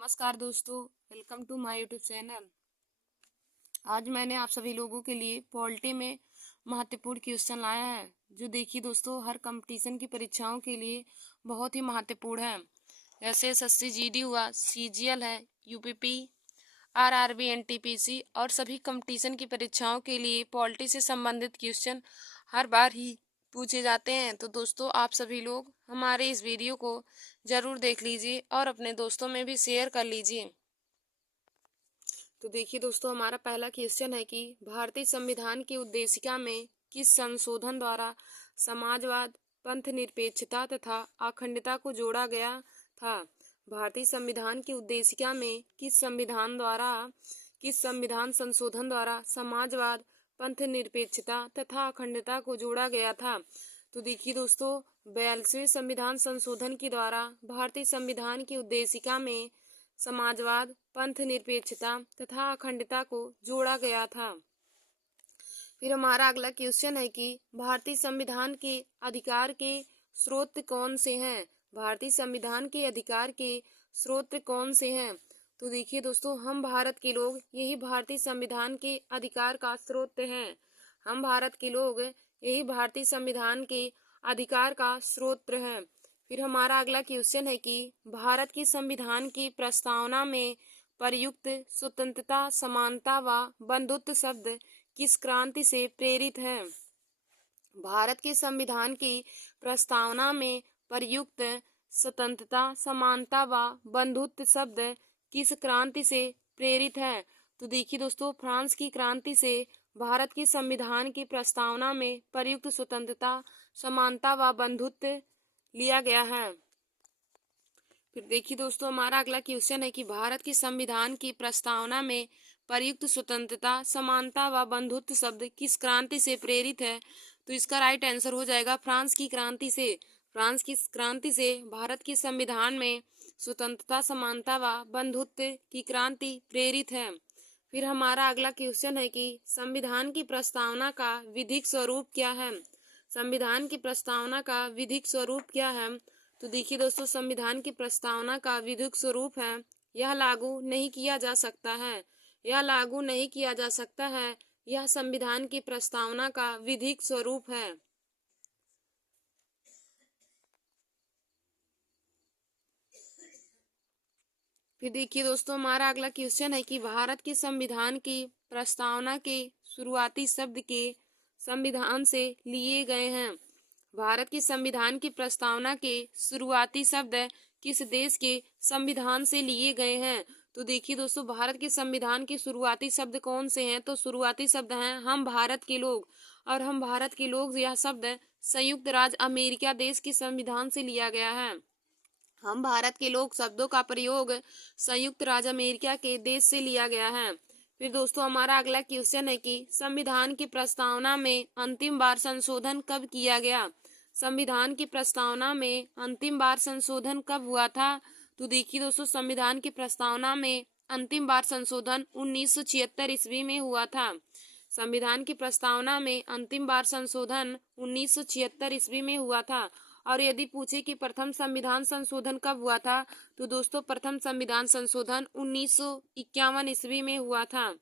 नमस्कार दोस्तों, welcome to my YouTube channel. आज मैंने आप सभी लोगों के लिए पॉलिटी में महत्वपूर्ण क्वेश्चन लाया है, जो देखिए दोस्तों हर कंपटीशन की परीक्षाओं के लिए बहुत ही महत्वपूर्ण है। जैसे एसएससी जीडी हुआ, सीजीएल है, यूपीपी, आरआरबी, एनटीपीसी और सभी कंपटीशन की परीक्षाओं के लिए पॉलिटी से संबंधित क्वेश्चन हर बार ही पूछे जाते हैं। तो दोस्तों आप सभी लोग हमारे इस वीडियो को जरूर देख लीजिए और अपने दोस्तों में भी शेयर कर लीजिए। तो देखिए दोस्तों हमारा पहला क्वेश्चन है कि भारतीय संविधान की उद्देशिका में किस संशोधन द्वारा समाजवाद, पंथ निरपेक्षता तथा अखंडता को जोड़ा गया था। भारतीय संविधान की उद्देशिका में किस संविधान संशोधन द्वारा समाजवाद, पंथ निरपेक्षता तथा अखंडता को जोड़ा गया था। तो देखिए दोस्तों 42वें संविधान संशोधन के द्वारा भारतीय संविधान की उद्देशिका में समाजवाद, पंथ निरपेक्षता तथा अखंडता को जोड़ा गया था। फिर हमारा अगला क्वेश्चन है कि भारतीय संविधान के अधिकार के स्रोत कौन से हैं। भारतीय संविधान के अधिकार के स्रोत कौन से हैं। तो देखिए दोस्तों हम भारत के लोग यही भारतीय संविधान के अधिकार का स्रोत हैं। हम भारत के लोग यही भारतीय संविधान के अधिकार का स्रोत हैं। फिर हमारा अगला क्वेश्चन है कि भारत की संविधान की प्रस्तावना में प्रयुक्त स्वतंत्रता, समानता व बंधुत्व शब्द किस क्रांति से प्रेरित है। भारत के संविधान की प्रस्तावना में प्रयुक्त स्वतंत्रता, समानता व बंधुत्व शब्द किस क्रांति से प्रेरित है। तो देखिए दोस्तों फ्रांस की क्रांति से भारत की संविधान की प्रस्तावना में प्रयुक्त स्वतंत्रता, समानता व बंधुत्व लिया गया है। फिर देखिए दोस्तों हमारा अगला क्वेश्चन है कि भारत की संविधान की प्रस्तावना में प्रयुक्त स्वतंत्रता, समानता व बंधुत्व शब्द किस क्रांति से प्रेरित है। तो इसका राइट आंसर हो जाएगा फ्रांस की क्रांति से। फ्रांस की क्रांति से भारत की संविधान में स्वतंत्रता, समानता व बंधुत्व की क्रांति प्रेरित है। फिर हमारा अगला क्वेश्चन है कि संविधान की प्रस्तावना का विधिक स्वरूप क्या है। संविधान की प्रस्तावना का विधिक स्वरूप क्या है। तो देखिए दोस्तों संविधान की प्रस्तावना का विधिक स्वरूप है यह लागू नहीं किया जा सकता है। यह लागू नहीं किया जा सकता है। यह संविधान की प्रस्तावना का विधिक स्वरूप है। फिर देखिए दोस्तों हमारा अगला क्वेश्चन है कि भारत के संविधान की प्रस्तावना के शुरुआती शब्द के संविधान से लिए गए हैं। भारत के संविधान की प्रस्तावना के शुरुआती शब्द किस देश के संविधान से लिए गए हैं। तो देखिए दोस्तों भारत के संविधान के शुरुआती शब्द कौन से हैं। तो शुरुआती शब्द हैं हम भारत के लोग। और हम भारत के लोग यह शब्द संयुक्त राज्य अमेरिका देश के संविधान से लिया गया है। हम भारत के लोग शब्दों का प्रयोग संयुक्त राज्य अमेरिका के देश से लिया गया है। फिर दोस्तों हमारा अगला क्वेश्चन है कि संविधान की प्रस्तावना में अंतिम बार संशोधन कब किया गया। संविधान की प्रस्तावना में अंतिम बार संशोधन कब हुआ था। तो देखिए दोस्तों संविधान की प्रस्तावना में अंतिम बार संशोधन 1976 ईस्वी में हुआ था। संविधान की प्रस्तावना में अंतिम बार संशोधन 1976 ईस्वी में हुआ था। और यदि पूछे कि प्रथम संविधान संशोधन कब हुआ था। तो दोस्तों प्रथम संविधान संशोधन 1951 ईस्वी में हुआ था।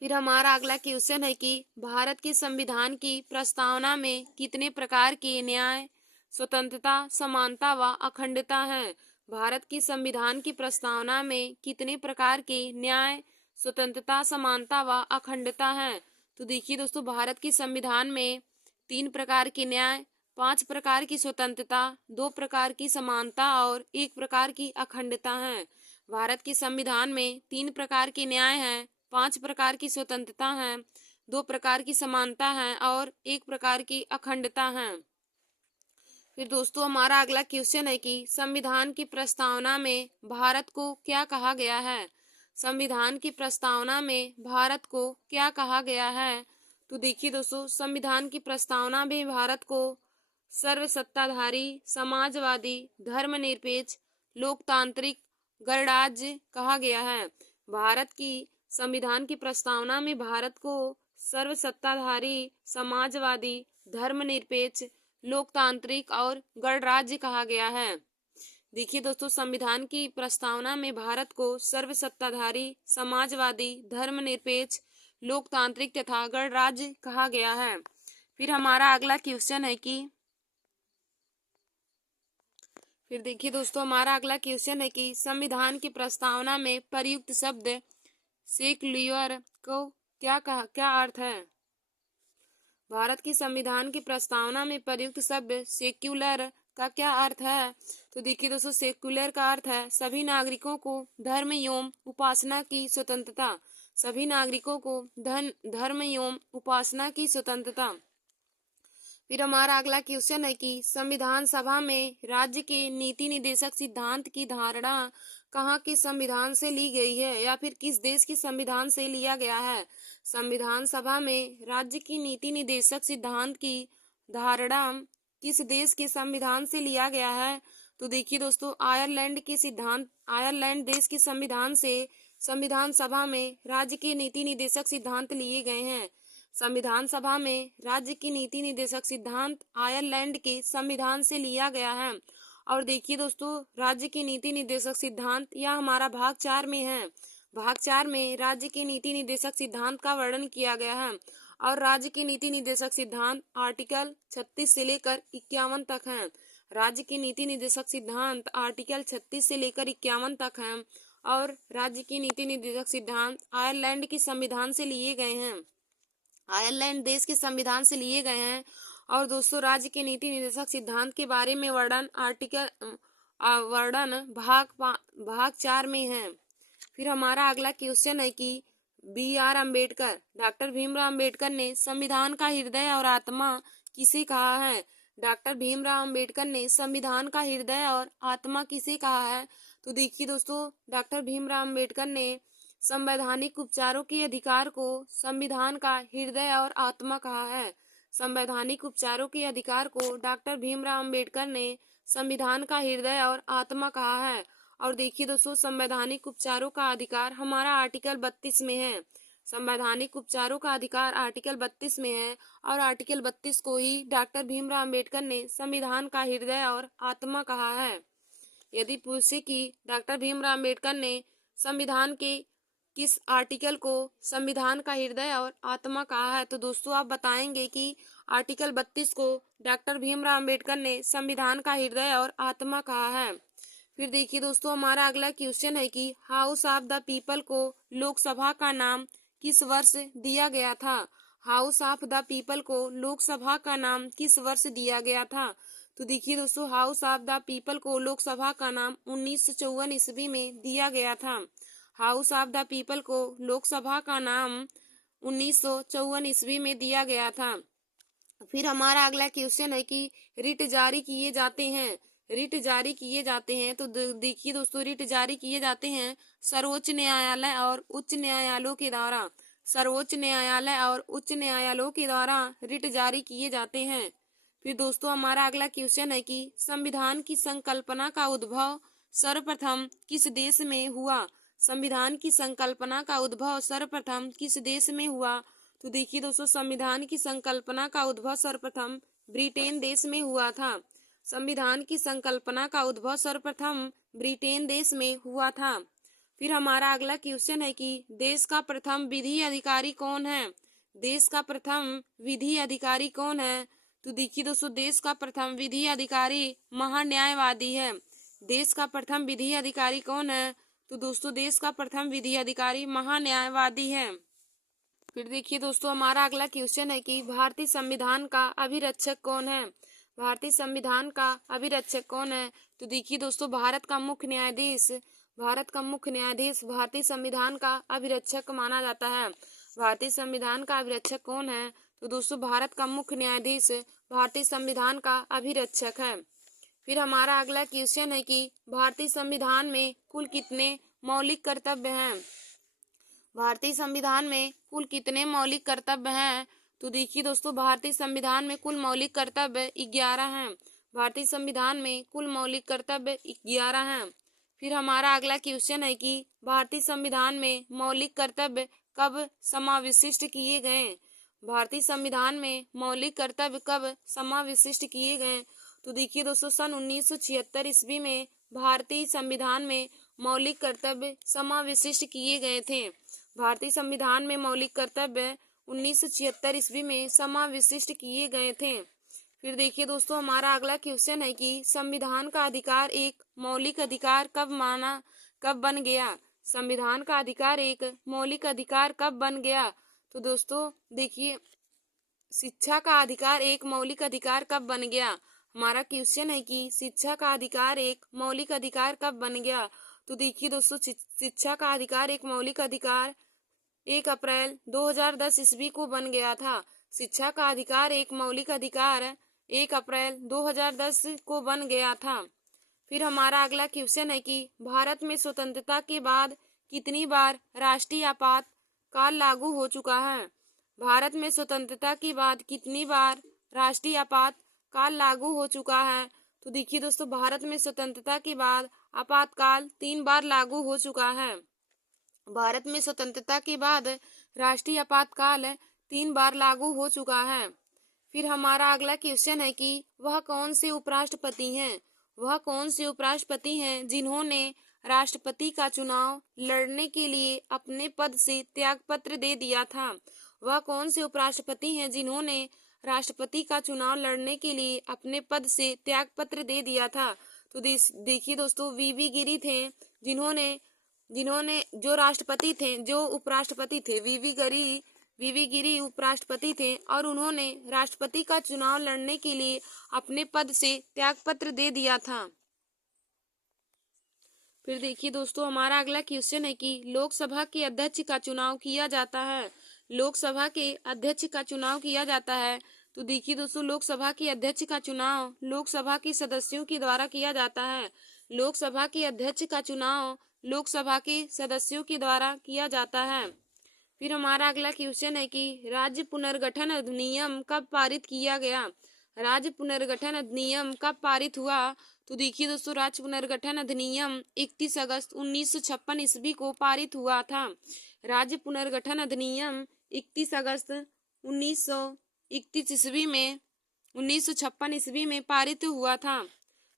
फिर हमारा अगला क्वेश्चन है कि भारत के संविधान की प्रस्तावना में कितने प्रकार के न्याय, स्वतंत्रता, समानता व अखंडता है। भारत की संविधान की प्रस्तावना में कितने प्रकार के न्याय, स्वतंत्रता, समानता व अखंडता है। तो देखिए दोस्तों भारत की संविधान में 3 प्रकार के न्याय, 5 प्रकार की स्वतंत्रता, 2 प्रकार की समानता और 1 प्रकार की अखंडता है। भारत के संविधान में 3 प्रकार के न्याय हैं, 5 प्रकार की स्वतंत्रता है, 2 प्रकार की समानता है और 1 प्रकार की अखंडता है। फिर दोस्तों हमारा अगला क्वेश्चन है कि संविधान की प्रस्तावना में भारत को क्या कहा गया है। संविधान की प्रस्तावना में भारत को क्या कहा गया है। तो देखिए दोस्तों संविधान की प्रस्तावना में भारत को सर्वसत्ताधारी, समाजवादी, धर्मनिरपेक्ष, लोकतांत्रिक गणराज्य कहा गया है। भारत की संविधान की प्रस्तावना में भारत को सर्वसत्ताधारी, समाजवादी, धर्मनिरपेक्ष, लोकतांत्रिक और गणराज्य कहा गया है। देखिए दोस्तों, संविधान की प्रस्तावना में भारत को सर्वसत्ताधारी, समाजवादी, धर्मनिरपेक्ष, लोकतांत्रिक तथा गणराज्य कहा गया है। फिर हमारा अगला क्वेश्चन है कि फिर देखिए दोस्तों, हमारा अगला क्वेश्चन है कि संविधान की प्रस्तावना में प्रयुक्त शब्द सेक्युलर को क्या अर्थ है। भारत की संविधान की प्रस्तावना में प्रयुक्त शब्द सेक्युलर का क्या अर्थ है। तो देखिए दोस्तों, सेक्युलर का अर्थ है सभी नागरिकों को धर्म एवं उपासना की स्वतंत्रता। सभी नागरिकों को धर्म एवं उपासना की स्वतंत्रता। फिर हमारा अगला क्वेश्चन है कि संविधान सभा में राज्य के नीति निदेशक सिद्धांत की धारणा कहाँ के संविधान से ली गई है, या फिर किस देश के संविधान से लिया गया है। संविधान सभा में राज्य की नीति निदेशक सिद्धांत की धारणा किस देश के संविधान से लिया गया है। तो देखिए दोस्तों, आयरलैंड देश के संविधान से संविधान सभा में राज्य के नीति निदेशक सिद्धांत लिए गए हैं। संविधान सभा में राज्य की नीति निदेशक सिद्धांत आयरलैंड के संविधान से लिया गया है। और देखिए दोस्तों, राज्य की नीति निदेशक सिद्धांत यह हमारा भाग 4 में है। भाग 4 में राज्य के नीति निदेशक सिद्धांत का वर्णन किया गया है। और राज्य के नीति निदेशक सिद्धांत आर्टिकल 36 से लेकर 51 तक है। राज्य के नीति निदेशक सिद्धांत आर्टिकल 36 से लेकर 51 तक है। और राज्य की नीति निदेशक सिद्धांत आयरलैंड के संविधान से लिए गए हैं। आयरलैंड देश के संविधान से लिए गए हैं। और दोस्तों, राज्य के नीति निदेशक सिद्धांत के बारे में वर्णन भाग 4 में है। फिर हमारा अगला क्वेश्चन है कि डॉक्टर भीमराव अम्बेडकर ने संविधान का हृदय और आत्मा किसे कहा है। डॉक्टर भीमराव अम्बेडकर ने संविधान का हृदय और आत्मा किसे कहा है। तो देखिए दोस्तों, डॉक्टर भीमराव अम्बेडकर ने संवैधानिक उपचारों के अधिकार को संविधान का हृदय और आत्मा कहा है। संवैधानिक उपचारों के अधिकार को डॉक्टर भीमराव अम्बेडकर ने संविधान का हृदय और आत्मा कहा है। और देखिए दोस्तों, संवैधानिक उपचारों का अधिकार हमारा आर्टिकल 32 में है। संवैधानिक उपचारों का अधिकार आर्टिकल 32 में है। और आर्टिकल 32 को ही डॉक्टर भीमराव अम्बेडकर ने संविधान का हृदय और आत्मा कहा है। यदि पूछे कि डॉक्टर भीमराव अम्बेडकर ने संविधान के किस आर्टिकल को संविधान का हृदय और आत्मा कहा है, तो दोस्तों आप बताएंगे कि आर्टिकल 32 को डॉक्टर भीमराव अम्बेडकर ने संविधान का हृदय और आत्मा कहा है। फिर देखिए दोस्तों, हमारा अगला क्वेश्चन है कि हाउस ऑफ द पीपल को लोकसभा का नाम किस वर्ष दिया गया था। हाउस ऑफ द पीपल को लोकसभा का नाम किस वर्ष दिया गया था। तो देखिए दोस्तों, हाउस ऑफ द पीपल को लोकसभा का नाम 1954 ईस्वी में दिया गया था। हाउस ऑफ द पीपल को लोकसभा का नाम 1954 ईस्वी में दिया गया था। फिर हमारा अगला क्वेश्चन है कि रिट जारी किए जाते हैं। रिट जारी किए जाते हैं, तो देखिए दोस्तों, रिट जारी किए जाते हैं सर्वोच्च न्यायालय और उच्च न्यायालयों के द्वारा। सर्वोच्च न्यायालय और उच्च न्यायालयों के द्वारा रिट जारी किए जाते हैं। फिर दोस्तों, हमारा अगला क्वेश्चन है कि संविधान की संकल्पना का उद्भव सर्वप्रथम किस देश में हुआ। संविधान की संकल्पना का उद्भव सर्वप्रथम किस देश में हुआ। तो देखिए दोस्तों, संविधान की संकल्पना का उद्भव सर्वप्रथम ब्रिटेन देश में हुआ था। संविधान की संकल्पना का उद्भव सर्वप्रथम ब्रिटेन देश में हुआ था। फिर हमारा अगला क्वेश्चन है कि देश का प्रथम विधि अधिकारी कौन है। देश का प्रथम विधि अधिकारी कौन है। तो देखिए दोस्तों, देश का प्रथम विधि अधिकारी महान्यायवादी है। देश का प्रथम विधि अधिकारी कौन है। तो दोस्तों, देश का प्रथम विधि अधिकारी महान्यायवादी है। फिर देखिए दोस्तों, हमारा अगला क्वेश्चन है कि भारतीय संविधान का अभिरक्षक कौन है। भारतीय संविधान का अभिरक्षक कौन है। तो देखिए दोस्तों, भारत का मुख्य न्यायाधीश भारतीय संविधान का अभिरक्षक माना जाता है। भारतीय संविधान का अभिरक्षक कौन है। तो दोस्तों, भारत का मुख्य न्यायाधीश भारतीय संविधान का अभिरक्षक है। फिर हमारा अगला क्वेश्चन है कि भारतीय संविधान में कुल कितने मौलिक कर्तव्य हैं। भारतीय संविधान में कुल कितने मौलिक कर्तव्य हैं। तो देखिए दोस्तों, भारतीय संविधान में कुल मौलिक कर्तव्य 11 हैं। भारतीय संविधान में कुल मौलिक कर्तव्य 11 हैं। फिर हमारा अगला क्वेश्चन है कि भारतीय संविधान में मौलिक कर्तव्य कब समाविष्ट किए गए। भारतीय संविधान में मौलिक कर्तव्य कब समाविष्ट किए गए। तो देखिए दोस्तों, सन 1976 ईस्वी में भारतीय संविधान में मौलिक कर्तव्य समाविष्ट किए गए थे। भारतीय संविधान में मौलिक कर्तव्य 1976 ईस्वी में समाविष्ट किए गए थे। फिर देखिए दोस्तों, हमारा अगला क्वेश्चन है कि संविधान का अधिकार एक मौलिक अधिकार कब बन गया। संविधान का अधिकार एक मौलिक अधिकार कब बन गया। तो दोस्तों देखिए, शिक्षा का अधिकार एक मौलिक अधिकार कब बन गया। हमारा क्वेश्चन है कि शिक्षा का अधिकार एक मौलिक अधिकार कब बन गया। तो देखिए दोस्तों, शिक्षा का अधिकार एक मौलिक अधिकार 1 अप्रैल 2010 ईस्वी को बन गया था। शिक्षा का अधिकार एक मौलिक अधिकार 1 अप्रैल 2010 को बन गया था। फिर हमारा अगला क्वेश्चन है कि भारत में स्वतंत्रता के बाद कितनी बार राष्ट्रीय आपातकाल लागू हो चुका है। भारत में स्वतंत्रता के बाद कितनी बार राष्ट्रीय आपातकाल लागू हो चुका है। तो देखिए दोस्तों, भारत में स्वतंत्रता के बाद आपातकाल 3 बार लागू हो चुका है। भारत में स्वतंत्रता के बाद राष्ट्रीय आपातकाल 3 बार लागू हो चुका है। फिर हमारा अगला क्वेश्चन है कि वह कौन से उपराष्ट्रपति हैं। वह कौन से उपराष्ट्रपति हैं जिन्होंने राष्ट्रपति का चुनाव लड़ने के लिए अपने पद से त्यागपत्र दे दिया था। वह कौन से उपराष्ट्रपति हैं जिन्होंने राष्ट्रपति का चुनाव लड़ने के लिए अपने पद से त्यागपत्र दे दिया था। तो देखिए दोस्तों, वीवी गिरी थे जिन्होंने जो उपराष्ट्रपति थे, वीवी गिरी उपराष्ट्रपति थे और उन्होंने राष्ट्रपति का चुनाव लड़ने के लिए अपने पद से त्यागपत्र दे दिया था। फिर देखिए दोस्तों, हमारा अगला क्वेश्चन है कि लोकसभा के अध्यक्ष का चुनाव किया जाता है। लोकसभा के अध्यक्ष का चुनाव किया जाता है। तो देखिए दोस्तों, लोकसभा के अध्यक्ष का चुनाव लोकसभा के सदस्यों के द्वारा किया जाता है। लोकसभा के अध्यक्ष का चुनाव लोकसभा के सदस्यों के द्वारा किया जाता है। फिर हमारा अगला क्वेश्चन है कि राज्य पुनर्गठन अधिनियम कब पारित किया गया। राज्य पुनर्गठन अधिनियम कब पारित हुआ। तो देखिए दोस्तों, राज्य पुनर्गठन अधिनियम 31 अगस्त 1956 ईस्वी को पारित हुआ था। राज्य पुनर्गठन अधिनियम 31 अगस्त 1931 ईस्वी में 1956 ईस्वी में पारित हुआ था।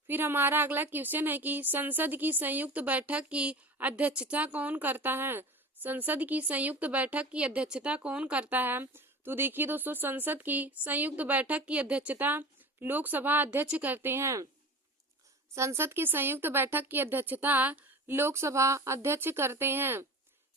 फिर हमारा अगला क्वेश्चन है कि संसद की संयुक्त बैठक की अध्यक्षता कौन करता है। संसद की संयुक्त बैठक की अध्यक्षता कौन करता है। तो देखिए दोस्तों, संसद की संयुक्त बैठक की अध्यक्षता लोकसभा अध्यक्ष करते हैं। संसद की संयुक्त बैठक की अध्यक्षता लोकसभा अध्यक्ष करते हैं।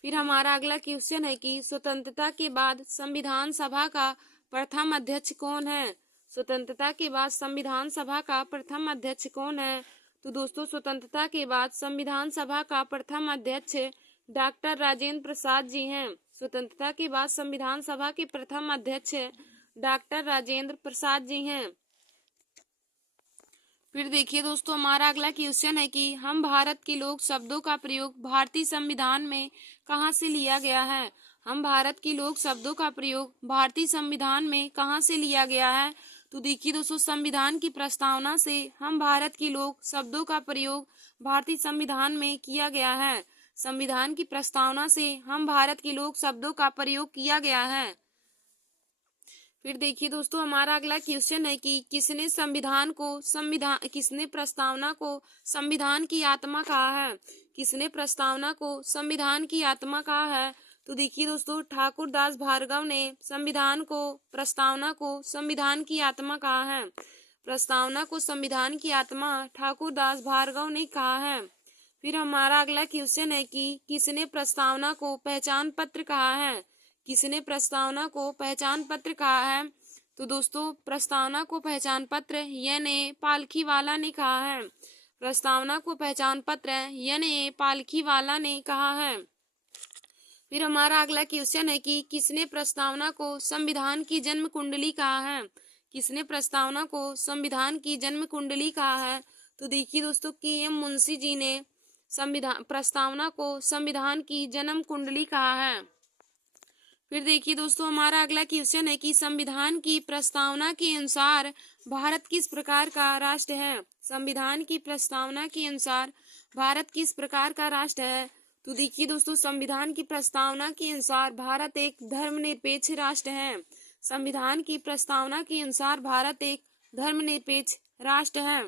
फिर हमारा अगला क्वेश्चन है कि स्वतंत्रता के बाद संविधान सभा का प्रथम अध्यक्ष कौन है। स्वतंत्रता के बाद संविधान सभा का प्रथम अध्यक्ष कौन है। तो दोस्तों, स्वतंत्रता के बाद संविधान सभा का प्रथम अध्यक्ष डॉक्टर राजेंद्र प्रसाद जी हैं। स्वतंत्रता के बाद संविधान सभा के प्रथम अध्यक्ष डॉक्टर राजेंद्र प्रसाद जी हैं। फिर देखिए दोस्तों, हमारा अगला क्वेश्चन है कि हम भारत के लोग शब्दों का प्रयोग भारतीय संविधान में कहाँ से लिया गया है। हम भारत के लोग शब्दों का प्रयोग भारतीय संविधान में कहाँ से लिया गया है। तो देखिए दोस्तों, संविधान की प्रस्तावना से हम भारत के लोग शब्दों का प्रयोग भारतीय संविधान में किया गया है। संविधान की प्रस्तावना से हम भारत के लोग शब्दों का प्रयोग किया गया है। फिर देखिए दोस्तों, हमारा अगला क्वेश्चन है कि किसने प्रस्तावना को संविधान की आत्मा कहा है। किसने प्रस्तावना को संविधान की आत्मा कहा है। तो देखिए दोस्तों, ठाकुर दास भार्गव ने प्रस्तावना को संविधान की आत्मा कहा है। प्रस्तावना को संविधान की आत्मा ठाकुर दास भार्गव ने कहा है। फिर हमारा अगला क्वेश्चन है कि किसने प्रस्तावना को पहचान पत्र कहा है। किसने प्रस्तावना को पहचान पत्र कहा है। तो दोस्तों, प्रस्तावना को पहचान पत्र यानी पालखीवाला ने कहा है। प्रस्तावना को पहचान पत्र यानी पालखीवाला ने कहा है। फिर हमारा अगला क्वेश्चन है कि किसने प्रस्तावना को संविधान की जन्म कुंडली कहा है। किसने प्रस्तावना को संविधान की जन्म कुंडली कहा है। तो देखिए दोस्तों, के.एम. मुंशी जी ने प्रस्तावना को संविधान की जन्म कुंडली कहा है। फिर देखिए दोस्तों, हमारा अगला क्वेश्चन है कि संविधान की प्रस्तावना के अनुसार भारत किस प्रकार का राष्ट्र है। संविधान की प्रस्तावना के अनुसार भारत किस प्रकार का राष्ट्र है। तो देखिए दोस्तों, संविधान की प्रस्तावना के अनुसार भारत एक धर्मनिरपेक्ष राष्ट्र है। संविधान की प्रस्तावना के अनुसार भारत एक धर्मनिरपेक्ष राष्ट्र है।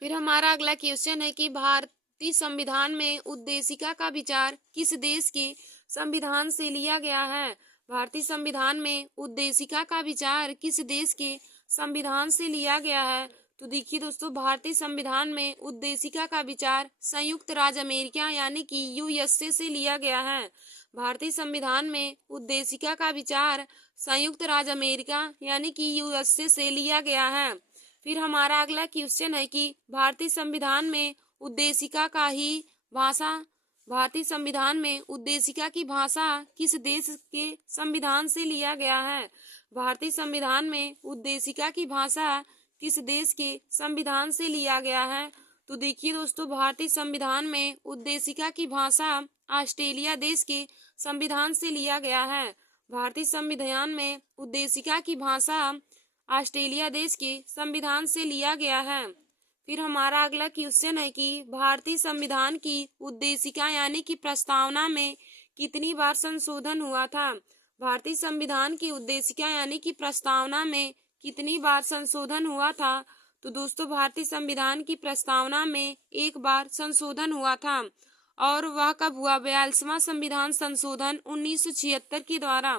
फिर हमारा अगला क्वेश्चन है कि भारतीय संविधान में उद्देशिका का विचार किस देश के संविधान से लिया गया है। भारतीय संविधान में उद्देशिका का विचार किस देश के संविधान से लिया गया है। तो देखिए दोस्तों, भारतीय संविधान में उद्देशिका का विचार संयुक्त राज्य अमेरिका यानी कि यूएसए से लिया गया है। भारतीय संविधान में उद्देशिका का विचार संयुक्त राज्य अमेरिका यानी कि यूएसए से लिया गया है। फिर हमारा अगला क्वेश्चन है कि भारतीय संविधान में उद्देशिका का ही भाषा भारतीय संविधान में उद्देशिका की भाषा किस देश के संविधान से लिया गया है। भारतीय संविधान में उद्देशिका की भाषा किस देश के संविधान से लिया गया है। तो देखिए दोस्तों, भारतीय संविधान में उद्देशिका की भाषा ऑस्ट्रेलिया देश के संविधान से लिया गया है। भारतीय संविधान में उद्देशिका की भाषा ऑस्ट्रेलिया देश के संविधान से लिया गया है। फिर हमारा अगला क्वेश्चन है कि भारतीय संविधान की उद्देशिका यानी कि प्रस्तावना में कितनी बार संशोधन हुआ था। भारतीय संविधान की उद्देशिका यानी कि प्रस्तावना में कितनी बार संशोधन हुआ था। तो दोस्तों, भारतीय संविधान की प्रस्तावना में एक बार संशोधन हुआ था और वह कब हुआ। 42वां संविधान संशोधन 1976 के द्वारा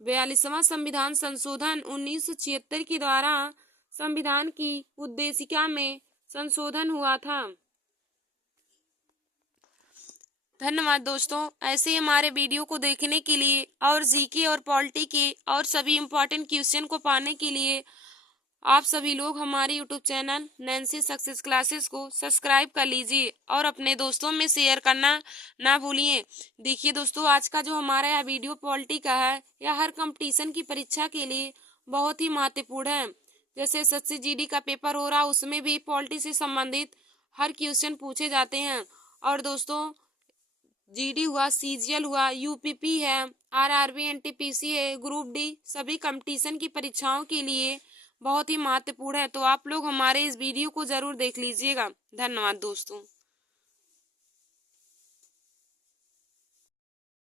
42वां संविधान संशोधन 1976 के द्वारा संविधान की उद्देशिका में संशोधन हुआ था। धन्यवाद दोस्तों, ऐसे ही हमारे वीडियो को देखने के लिए और जीके और पॉलिटी के और सभी इम्पोर्टेंट क्वेश्चन को पाने के लिए आप सभी लोग हमारे YouTube channel Nancy success classes को सब्सक्राइब कर लीजिए और अपने दोस्तों में शेयर करना ना भूलिए। देखिए दोस्तों, आज का जो हमारा यह वीडियो पॉलिटी का है, यह हर कंपटीशन की परीक्षा के लिए बहुत ही महत्वपूर्ण है। जैसे एसएससी जीडी का पेपर हो रहा, उसमें भी पॉलिटी से संबंधित हर क्वेश्चन पूछे जाते हैं। और दोस्तों, जीडी हुआ, सीजीएल हुआ, यूपीपी है, आरआरबी, एनटीपीसी है, ग्रुप डी, सभी कंपटीशन की परीक्षाओं के लिए बहुत ही महत्वपूर्ण है। तो आप लोग हमारे इस वीडियो को जरूर देख लीजिएगा। धन्यवाद दोस्तों।